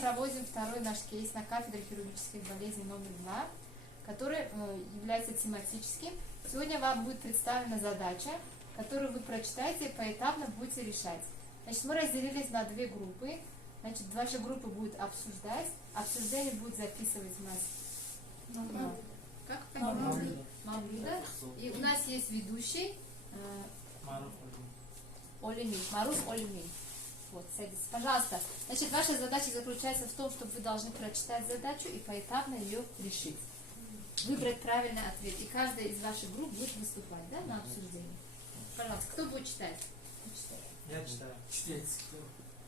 проводим второй наш кейс на кафедре хирургических болезней номер 2, который является тематическим. Сегодня вам будет представлена задача, которую вы прочитаете и поэтапно будете решать. Значит, мы разделились на две группы. Значит, ваша группа будет обсуждать. Обсуждение будет записывать у нас Мавлида. И у нас есть ведущий Маруф Олимин. Вот, садитесь, пожалуйста. Значит, ваша задача заключается в том, что вы должны прочитать задачу и поэтапно ее решить. Выбрать правильный ответ. И каждая из ваших групп будет выступать, да, на обсуждении. Пожалуйста, кто будет читать? Я читаю.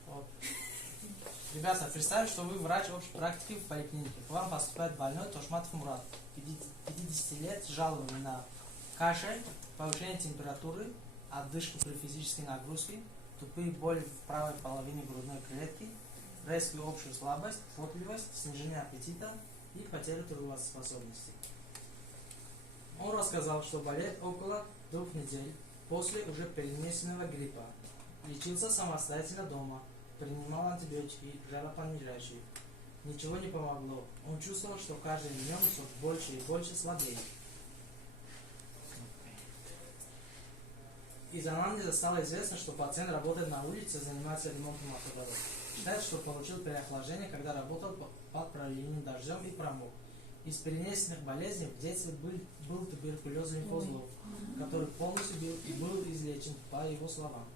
Вот. Ребята, представьте, что вы врач общей практики в поликлинике. К вам поступает больной Тошматов Мурат, 50 лет, с жалобами на кашель, повышение температуры, отдышку при физической нагрузке, тупые боли в правой половине грудной клетки, резкую общую слабость, потливость, снижение аппетита и потерю трудоспособности. Он рассказал, что болеет около 2 недель после уже перенесенного гриппа. Лечился самостоятельно дома, принимал антибиотики, жаропонижающие. Ничего не помогло. Он чувствовал, что каждым днем все больше и больше слабеет. Из анамнеза стало известно, что пациент работает на улице, занимается ремонтом автодорог. Считает, что получил переохлаждение, когда работал под проливным дождем и промок. Из перенесенных болезней в детстве был туберкулез лимфоузлов, который полностью был излечен, по его словам.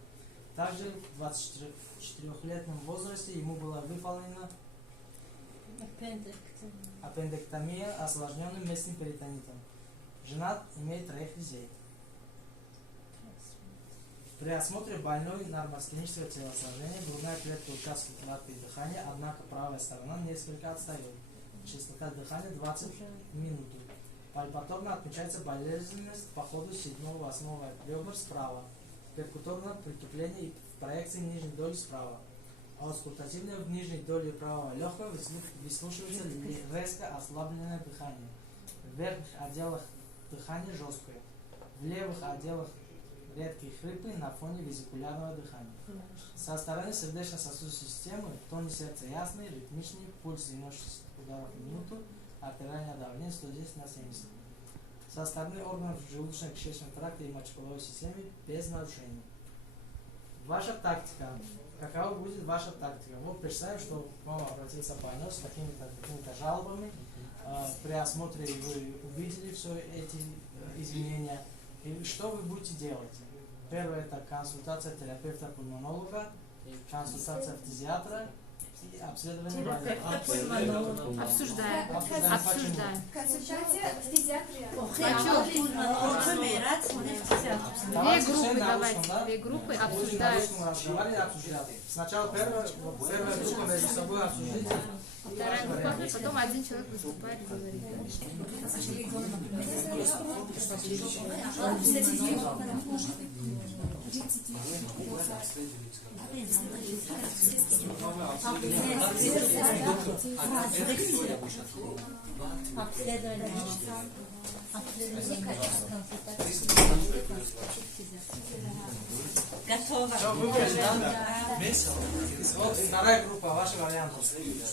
Также в 24-летнем возрасте ему была выполнена аппендэктомия, осложненным местным перитонитом. Женат, имеет 3 детей. При осмотре больной нормосклинического телосложения грудная клетка участвует в терапии дыхания, однако правая сторона несколько отстает. Частота дыхания 20 минут. Пальпаторно отмечается болезненность по ходу 7-8 ребер справа. Перкуторно притупление в проекции нижней доли справа. Аускультативно в нижней доле правого легкого выслушивается резко ослабленное дыхание. В верхних отделах дыхание жесткое. В левых отделах редкие хрипы на фоне визикулярного дыхания. Со стороны сердечно-сосудистой системы тон сердца ясный, ритмичный, пульс 90 ударов в минуту, артериальное давление 110 на 70. Со стороны органов желудочно-кишечного тракта и мочеполовой системы без нарушений. Ваша тактика. Какова будет ваша тактика? Вот представим, что к вам обратился больной с какими-то жалобами. При осмотре вы увидели все эти изменения. И что вы будете делать? Первое — это консультация терапевта-пульмонолога, консультация фтизиатра и обследование больного. Обсуждаем. Консультация фтизиатрия. Две группы, давайте. Две группы обсуждают. Сначала первая группа между собой обсуждите. Вторая группа, потом один человек выступает и говорит. Готово. Все, выбрали, да? Весело. Вот вторая группа, ваши варианты.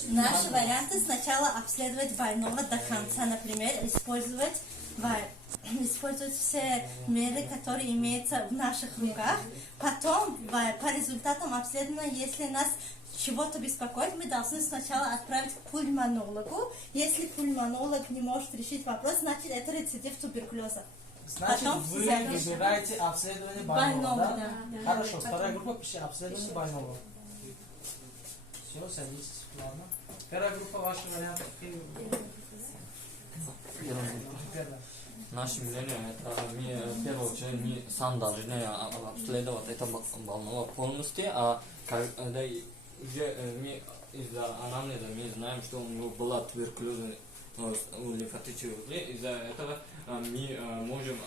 Наши варианты: сначала обследовать больного до конца, например, использовать все меры, которые имеются в наших руках. Потом, по результатам обследования, если нас чего-то беспокоит, мы должны сначала отправить к пульмонологу. Если пульмонолог не может решить вопрос, значит это рецидив туберкулеза. Значит, потом вы выбираете обследование больного, да? Да. Хорошо, вторая группа пишет обследование больного. Все, садитесь, ладно. Первая группа, ваши варианты. Наше мнение, это мы в первую очередь мы сам должны обследовать это больного полностью, а когда уже мы из-за анамнеза мы знаем, что у него была туберкулезная лимфатические узлы, из-за этого мы можем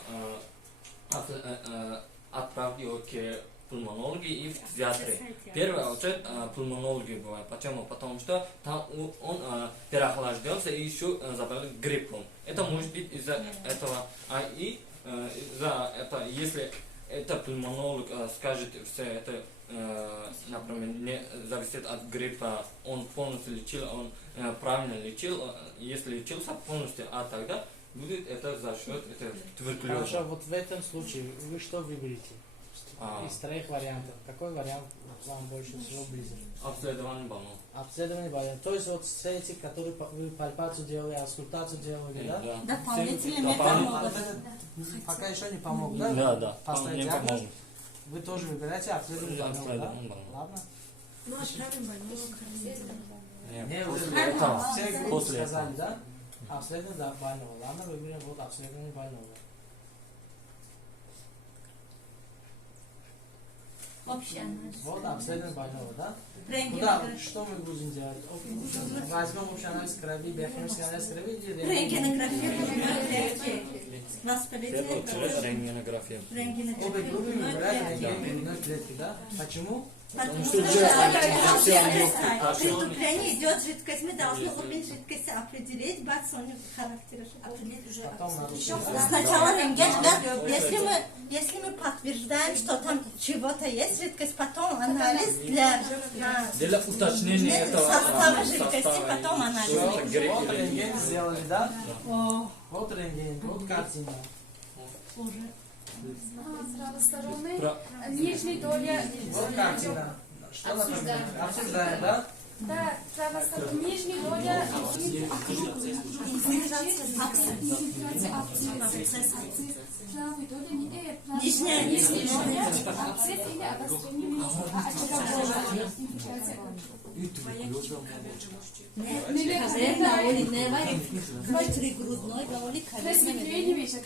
отправить его к пульмонологи и фтизиатры. Первая очередь пульмонологи бывают. Почему? Потому что там он переохлаждался и еще заболел гриппом. Это может быть из-за этого. И из-за этого, если это пульмонолог скажет, что это например, не зависит от гриппа, он полностью лечил, он правильно лечил, если лечился полностью, а тогда будет это за счет туберкулеза. Хорошо, вот в этом случае вы что выберете? Из троих вариантов. Какой вариант вам больше всего близок? Обследование больного. Обследование больного. То есть вот все эти, которые вы пальпацию делали, аскультацию делали, да? Да. Дополнительные Дополнительно. методы. Пока еще не помог, да? Да, Поставить не диагноз. поможет. Вы тоже выбираете обследование больного, да? Обследование больного. Ладно? Ну, отправим больного. Не, уже Это все группы после сказали, этого. да? Обследование больного. Ладно, выберем вот обследование больного. Общий анализ. Вот обследование больного, да? Рентген. Куда? Что мы будем делать? Возьмем общий анализ крови, биохимический анализ крови или Рентгенография грудной клетки. Первая Воспалительные очередь рентгенография. обе группы выбирают рентген грудной клетки, да? Почему? Потому что при вступлении идет жидкость, мы должны уровень жидкости определить, бацони характера. Определить уже Потом надо Сначала рентген, да? Если мы подтверждаем, что там чего-то есть, жидкость, потом анализ для Для уточнения этого состава жидкости, потом анализ. Вот рентген сделали, да? Вот рентген, вот картина. С правой стороны Про- нижняя доля. Вот картина. Что например? Обсуждаем, да? Да, правая сторона нижняя доля. Правая доля не Нижняя доля. абсцесс или обострение Внутри грудной боли, просветление вещи,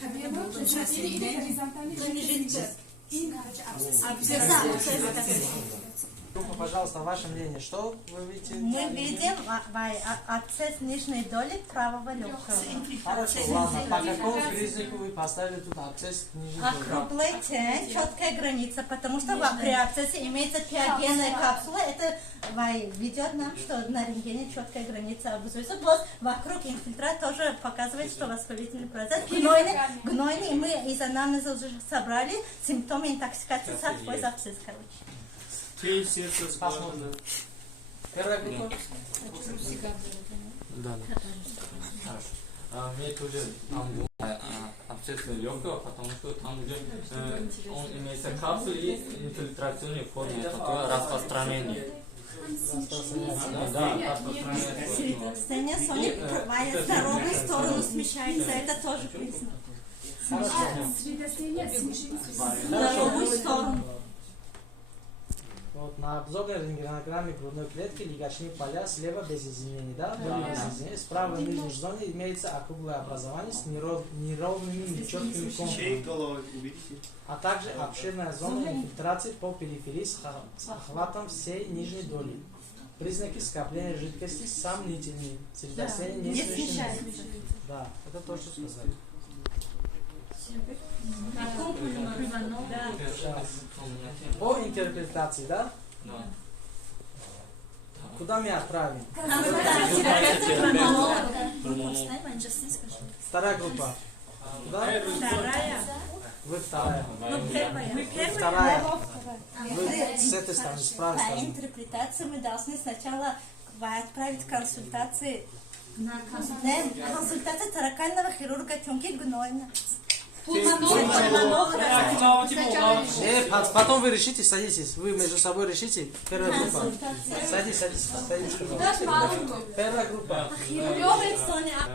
или горизонтальный Группа, пожалуйста, ваше мнение. Что вы видите? мы видим абсцесс нижней доли правого легкого. Хорошо, ладно. По какому признаку вы поставили тут абсцесс нижней доли? Округлый тень, четкая граница, потому что при абсцессе имеется пиогенная капсула. Это ведет нам, что на рентгене четкая граница образуется. Вот вокруг инфильтрат тоже показывает, что воспалительный процесс. Гнойный, мы из анамнеза уже собрали симптомы интоксикации с абсцесс, короче. Посмотрим. Первая группа. Да. Хорошо. Мне тоже там было абсцесс легкого, потому что там уже он имеется капсулы и инфильтрационной формы, это распространение. Да, распространение. Средостение соник в здоровую сторону смещается, это тоже признак. В здоровую сторону. Вот на обзорной рентгенограмме грудной клетки легочные поля слева без изменений, да? Были без изменений. Справа в нижней зоне имеется округлое образование с неровными нечеткими контурами, а также обширная зона инфильтрации по периферии с охватом всей нижней доли. Признаки скопления жидкости сомнительные. Средостение не смещается. Да, это то, что сказали. По интерпретации, да? Да. Куда мы отправим? Вторая группа. Куда? Вы вторая. Вторая. Вы с этой стороны, с правой По стороны. интерпретации мы должны сначала отправить консультации. Консультация таракального хирурга Тюнки Гнойна. Потом вы решите, садитесь. Вы между собой решите. Первая группа. Садитесь. Первая группа.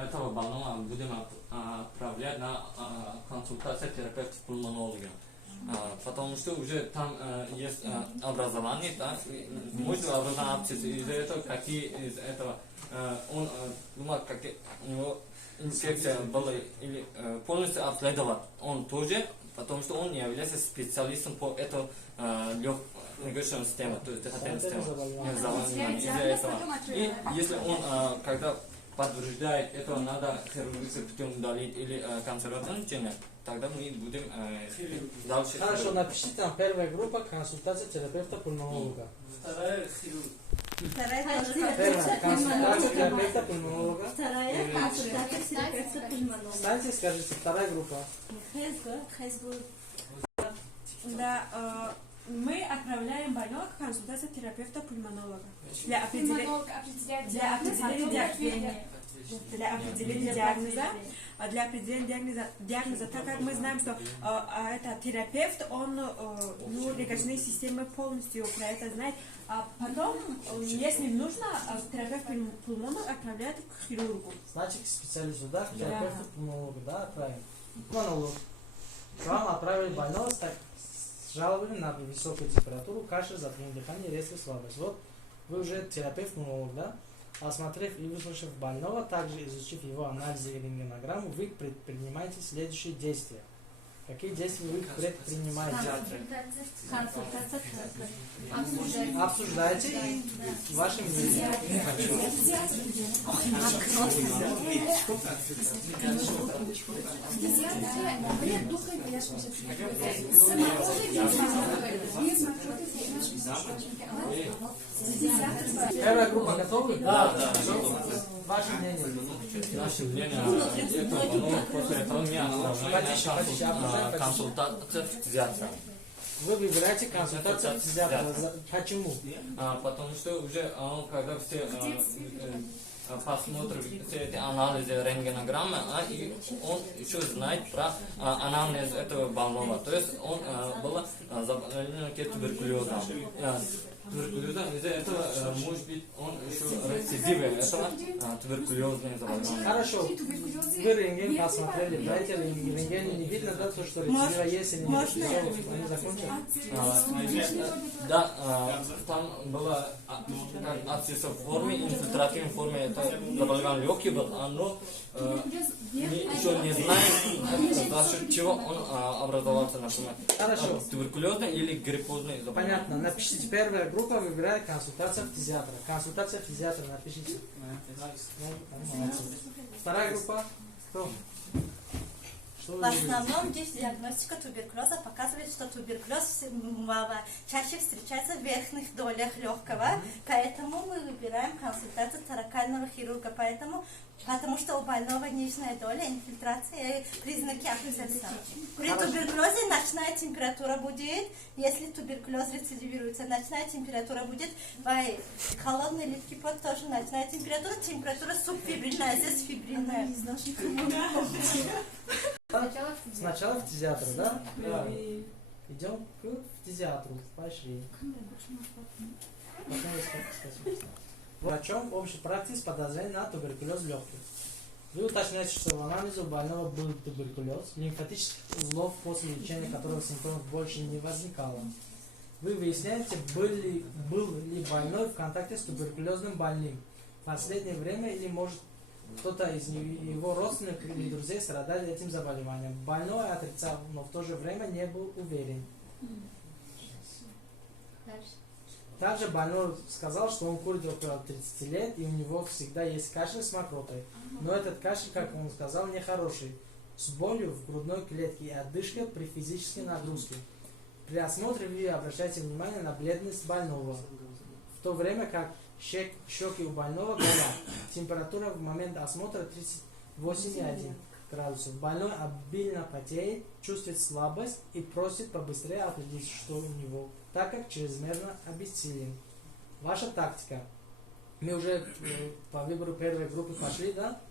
Этого больного будем отправлять на консультацию терапевта-пульмонолога. Потому что уже там есть образование, да, может образование абсцесс, из-за этого какие из этого он думал, как у него инфекция была или полностью обследовать он тоже, потому что он не является специалистом по этому легочной системе, то есть дыхательной системе. Из-за этого. И если он когда подтверждает этого, надо хирургическим путем удалить или консервационное лечение, тогда мы будем дальше. Хорошо, напишите там первая группа консультация терапевта-пульмонолога. Вторая Первая консультация терапевта-пульмонолога. Вторая консультация терапевта пульмонолога. Встаньте, скажите, вторая группа. Да, Мы отправляем больного к консультации терапевта-пульмонолога для определения Пульмонолог определяет для определения диагноза. диагноза, для определения диагноза, так как мы знаем, что это терапевт, он легочные системы полностью про это знает. А потом, если нужно, терапевт-пульмонолог отправляет к хирургу. Значит, к специалисту, да, к терапевту, пульмонологу, да, отправим. Пульмонолог. К вам отправили больного с жалобами на высокую температуру, кашель, затруднение дыхания, резкая слабость. Вот вы уже терапевт-пульмонолог, да? Осмотрев и выслушав больного, также изучив его анализы и рентгенограмму, вы предпринимаете следующие действия. Какие действия вы предпринимаете? Обсуждаете и ваше мнение. Первая группа готовы? Да. Ваше мнение. Наше мнение, после этого у меня консультация педиатра. Вы выбираете консультацию педиатра. Почему? Потому что уже когда все посмотрят все эти анализы, рентгенограммы, и он еще знает про анамнез этого больного. То есть он было заболевание туберкулезом. Из-за этого может быть он еще рецидивы этого туберкулезные заболевания. Хорошо. Вы рентген посмотрели, знаете, рентген не видно, да, то, что рецидива есть или нет. Они закончили? Да, там было абсцесс в форме, инфильтративной форме, это заболевание легких был, но мы еще не знаем, за счет чего он образовался, например. Хорошо. Туберкулезный или гриппозный заболевание. Понятно. Напишите, первая группа выбирает консультация фтизиатра. Консультация фтизиатра напишите. Вторая группа. Кто? Что В вы выберете? основном здесь диагностика туберкулеза показывает, что туберкулез чаще встречается в верхних долях легкого, поэтому мы выбираем консультацию таракального хирурга, потому что у больного нижняя доля, инфильтрация и признаки абсцесса. При туберкулезе ночная температура будет, если туберкулез рецидивируется, ночная температура будет, холодный липкий пот тоже ночная температура субфибрильная, здесь фибрильная. Сначала фтизиатр, да? Да. Идем к фтизиатру. Пошли. Врачом общей практики с подозрением на туберкулез легких. Вы уточняете, что в анализе у больного был туберкулез, лимфатических узлов, после лечения которого симптомов больше не возникало. Вы выясняете, был ли больной в контакте с туберкулезным больным в последнее время, или может кто-то из его родственников или друзей страдали этим заболеванием. Больной отрицал, но в то же время не был уверен. Также больной сказал, что он курит около 30 лет, и у него всегда есть кашель с мокротой. Но этот кашель, как он сказал, нехороший, с болью в грудной клетке и одышкой при физической нагрузке. При осмотре вы обращайте внимание на бледность больного, в то время как щеки у больного горят. Температура в момент осмотра 38,1 градусов. Больной обильно потеет, чувствует слабость и просит побыстрее определить, что у него, так как чрезмерно обессилен. Ваша тактика. Мы уже по выбору первой группы пошли, да?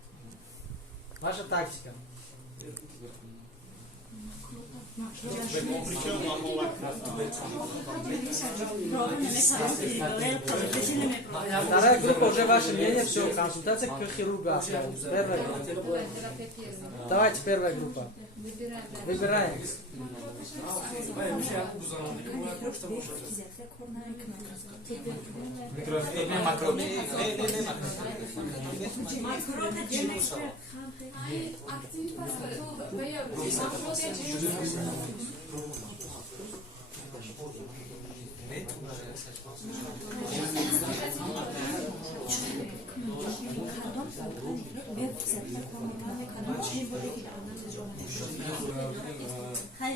Ваша тактика. Вторая группа уже ваше мнение, все, консультация к хирургу. Первая группа. Давайте первая группа. Выбираем.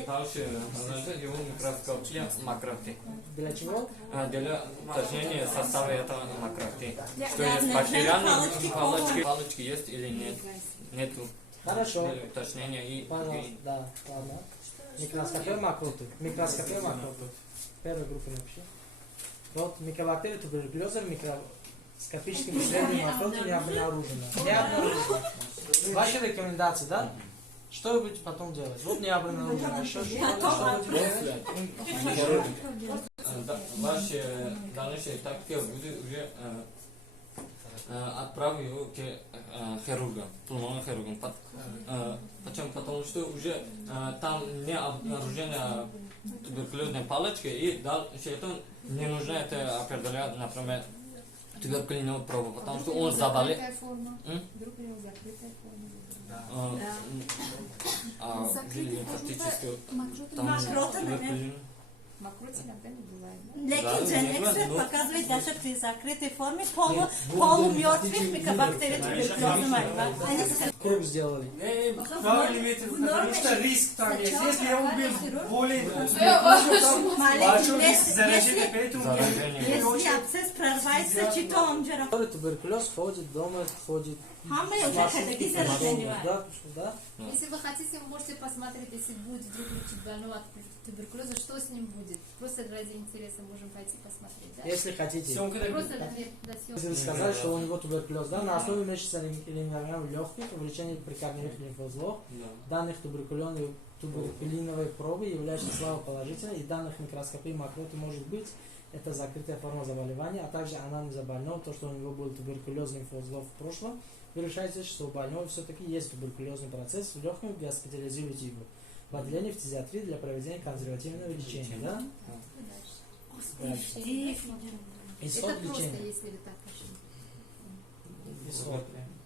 Дальше его микроскопия макрофти. Для чего? Для уточнения состава этого макрофти. Что Я есть знаю, бактериальные палочки, палочки есть или нет. Нету. Хорошо. Уточнение и Пожалуйста, да, ладно. Микроскопия мокроты. Микроскопия мокроты. Первая группа напиши. Вот микобактерии туберкулеза в микроскопическом исследовании мокроты не обнаружено. Не обнаружено. Ваши рекомендации, да? Что вы будете потом делать? Вот не обнаружено. Еще что будете делать? Ваши дальнейшие тактики будет уже отправить его к хирургам, пульмонным хирургам. Почему? Потому что уже там не обнаружение туберкулезной палочки, и дальше это не нужно это определять, например, туберкулезную пробу, потому что он заболел. Вдруг у него закрытая форма. Фактически там Мокрота, туберкулез. Мокроте иногда не бывает, да? Лекин Да, эксперт но- показывает даже при закрытой форме полумертвых микобактерий туберкулеза. Они Как сделали? Правильно имеете в виду, потому что риск там есть. Если я убил более маленький, заражение, поэтому если абсцесс прорывается, чито он же Который туберкулез ходит дома, ходит Хамы уже ходили заражение. да, да? Если вы хотите, вы можете посмотреть, если будет вдруг лечить больного от туберкулеза, что с ним будет. Просто ради интереса можем пойти посмотреть, да? Если хотите. Просто для съемки. Если вы сказали, что у него туберкулез, да, на основе месяца рентгенограмм легких, увеличение прикорневых лимфоузлов, данных туберкулиновой пробы являющейся слабоположительной и данных микроскопии мокроты может быть, это закрытая форма заболевания, а также анамнеза больного, то, что у него был туберкулез лимфоузлов в прошлом, вы решаете, что у больного все-таки есть туберкулезный процесс в легком, госпитализируете его в отделении фтизиатрии для проведения консервативного лечения, да? Дальше. Исход Это просто, лечения. если вы так решили. Исход.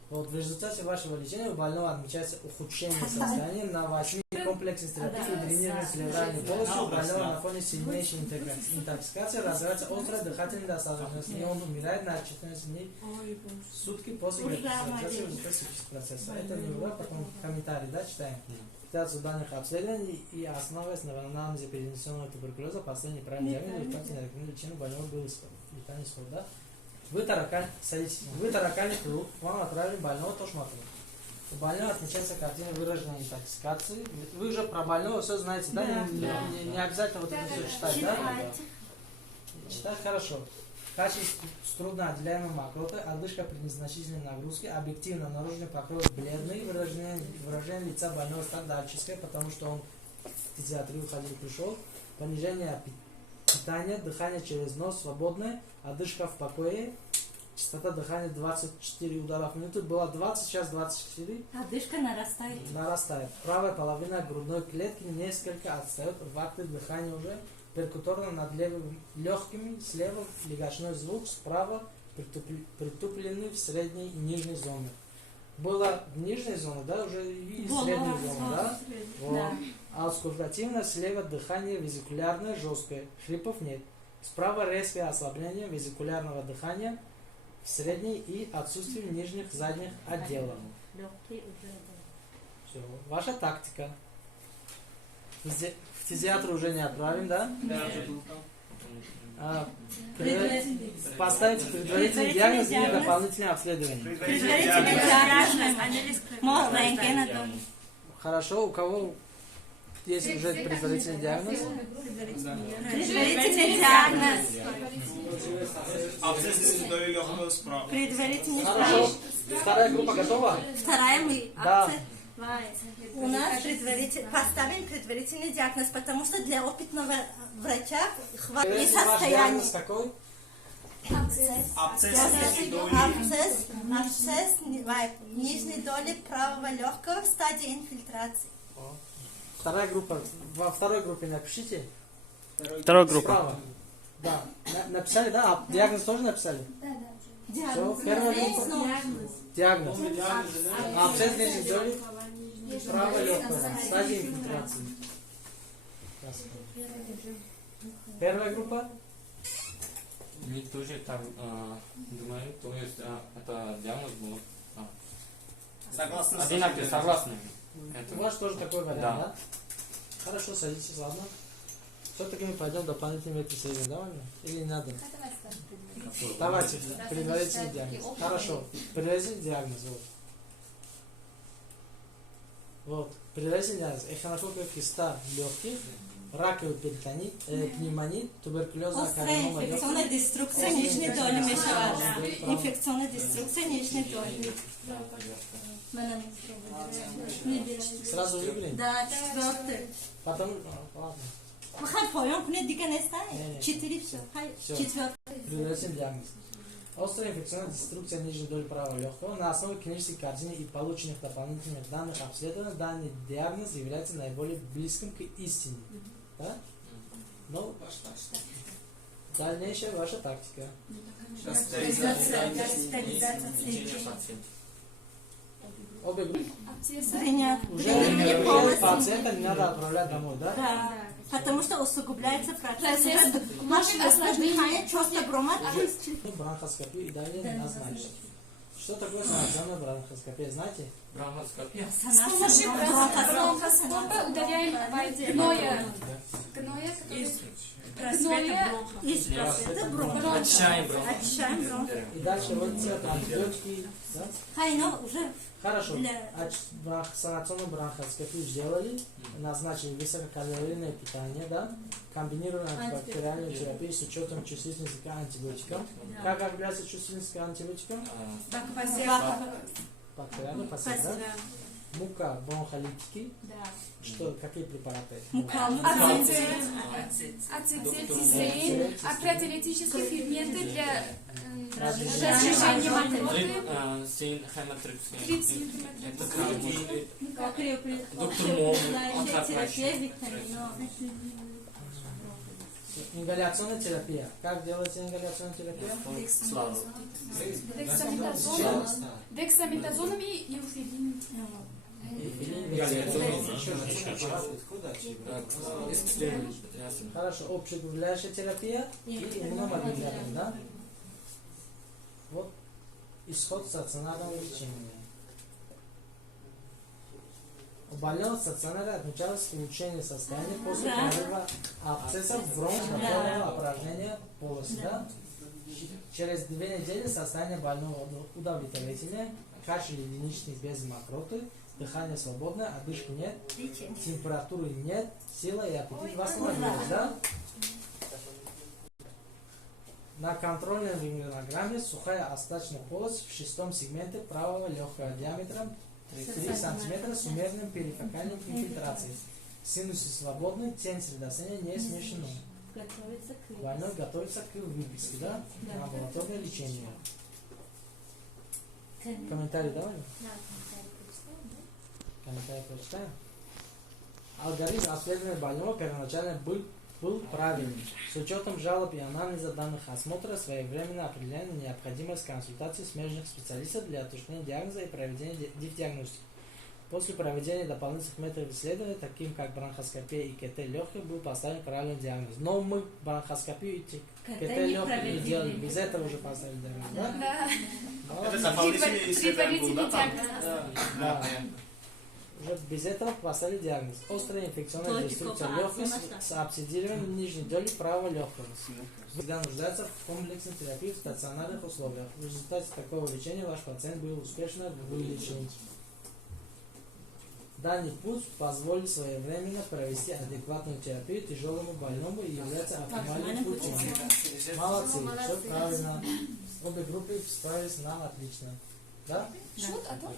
Вот в результате вашего лечения у больного отмечается ухудшение состояния на 8 комплексных терапий дренирования плевральной полости. У больного на фоне сильнейшей интоксикации развивается острая дыхательная недостаточность, и он умирает на 14 дней в сутки после госпитализации в результате психического процесса. Это не ура, потом комментарий, да, читаем. Фиксацию данных обследований и основываясь на анализе перенесенного туберкулеза, последний правильный диагноз, в результате на лечения больного был летальный исход, да? Вы таракальный круг, вам отправили больного тошмату. У больного отмечается картина выраженной интоксикации. Вы уже про больного все знаете, да? Не обязательно вот это все читать, да? Читать хорошо. Качество с трудно отделяемой мокроты, одышка при незначительной нагрузке, объективно наружный покрой бледный, выражение лица больного страдальческое, потому что он в фтизиатрию ходил, пришел, понижение питание, дыхание через нос свободное, одышка в покое, частота дыхания 24 удара в минуту, было 20, сейчас 24. Одышка нарастает. Нарастает. Правая половина грудной клетки несколько отстает в акте дыхания уже, перкуторно над левыми легкими, слева легочной звук, справа притупленный в средней и нижней зоне. Было в нижней зоне, да, уже и средней зоне, да? Вот. Аускультативно слева дыхание везикулярное, жесткое, хрипов нет. Справа резкое ослабление везикулярного дыхания в средней и отсутствие нижних задних отделов. Все. Ваша тактика. Фтизиатру уже не отправим, да? Поставить предварительный диагноз и дополнительное обследование. Предварительный диагноз. Можно рентгена. Хорошо, у кого есть уже предварительный диагноз? Предварительный диагноз. Предварительный Хорошо. диагноз. Вторая группа готова? Вторая мы. Да. У нас поставим предварительный диагноз, потому что для опытного врача хватит Ваш состояние. диагноз какой? Абсцесс нижней доли правого легкого в стадии инфильтрации. Вторая группа. Во второй группе напишите. Вторая группа. Справа. Да. Написали, да? А диагноз тоже написали? Все, первая группа. Диагноз. Абсцесс нижней доли правого легкого в стадии инфильтрации. Первая группа. Мы тоже так думаем, то есть это диагноз был. Согласны. Одинаково, согласны. У вас тоже такой вариант, Да. да? Хорошо, садитесь, ладно. Все-таки мы пойдем дополнительные методы исследования, давай? Или не надо? Давайте, предварительный диагноз. Хорошо, предварительный диагноз. Вот. Вот. Предварительный диагноз. Эхинококковая киста легких, раковый перитонит, пневмонит, туберкулезная Острая карцинома инфекционная деструкция нижней доли мешала. Инфекционная деструкция нижней доли. Сразу выбери. Да, четвертый. Потом, ладно. Хай поем, куне дига не Не, станет. не. 4 все. Хай, Всё. четвертый. Предварительный диагноз. Острая инфекционная деструкция нижней доли правого легкого. На основе клинической картины и полученных дополнительных данных обследования данный диагноз является наиболее близким к истине. Да? Но дальнейшая ваша тактика. Обе группы Зрение. уже Зрение полностью. пациента не надо отправлять домой, да? Да. Потому что усугубляется процесс. Процесс. Наше дыхание просто громад. Бронхоскопию и далее назначить. Что такое санационная бронхоскопия, знаете? Бронхоскопия. С помощью бронхоскопа удаляем гноя, Из гноя, просвета бронха. Из просвета бронха. Очищаем бронхи. Очищаем бронх. И дальше вводятся антибиотики. Да? Хай, но уже Хорошо. Для- Санационную бронхоскопию сделали, назначили высококалорийное питание, да? Комбинированную антибактериальную терапию с учетом чувствительности к антибиотикам. Как определяется чувствительность к антибиотикам? Бактериальный пассив, да? Мука, бронхолитики. Что, какие препараты? ацетилцистеин, антиателитические ферменты для разжижения мокроты. Син хемотриксин. Трицин. Это карбон. доктор терапия витаминов. Ингаляционная терапия. Как делается ингаляционная терапия? Слава. Дексаметазоном и эуфилином. Хорошо, общеукрепляющая терапия и иммуномодуляторы, да? Вот исход стационарного лечения. У больного стационара отмечалось улучшение состояния после прорыва абсцессов бронхополого опорожнения полости, да? Через 2 недели состояние больного удовлетворительное, кашель единичный без мокроты, дыхание свободное, одышки нет, температуры нет, сила и аппетит восстановились, да? На контрольной рентгенограмме сухая остаточная полость в 6-м сегменте правого легкого диаметром 3 см с умеренным перифокальным инфильтрацией. Синусы свободны, тень средостения не смешена. Больной готовится к выписке, да? На амбулаторное лечение. Комментарий давай? Комментарий прочитаем. Алгоритм обследования больного первоначально был правильным. С учетом жалоб и анализа данных осмотра своевременно определена необходимость консультации смежных специалистов для уточнения диагноза и проведения диагностики. После проведения дополнительных методов исследования, таким как бронхоскопия и КТ легких, был поставлен правильный диагноз. Но мы бронхоскопию и КТ легких не делали. Без этого уже поставили диагноз. Да? Это дополнительный исследование был, да? Да. Уже без этого поставили диагноз. Острая инфекционная деструкция легких с обсидированием нижней доли правого легкого. Всегда нуждается в комплексной терапии в стационарных условиях. В результате такого лечения ваш пациент был успешно вылечен. Данный путь позволит своевременно провести адекватную терапию тяжелому больному и является оптимальным путем. Молодцы, все правильно. Обе группы справились нам отлично. Да? Шут, а то?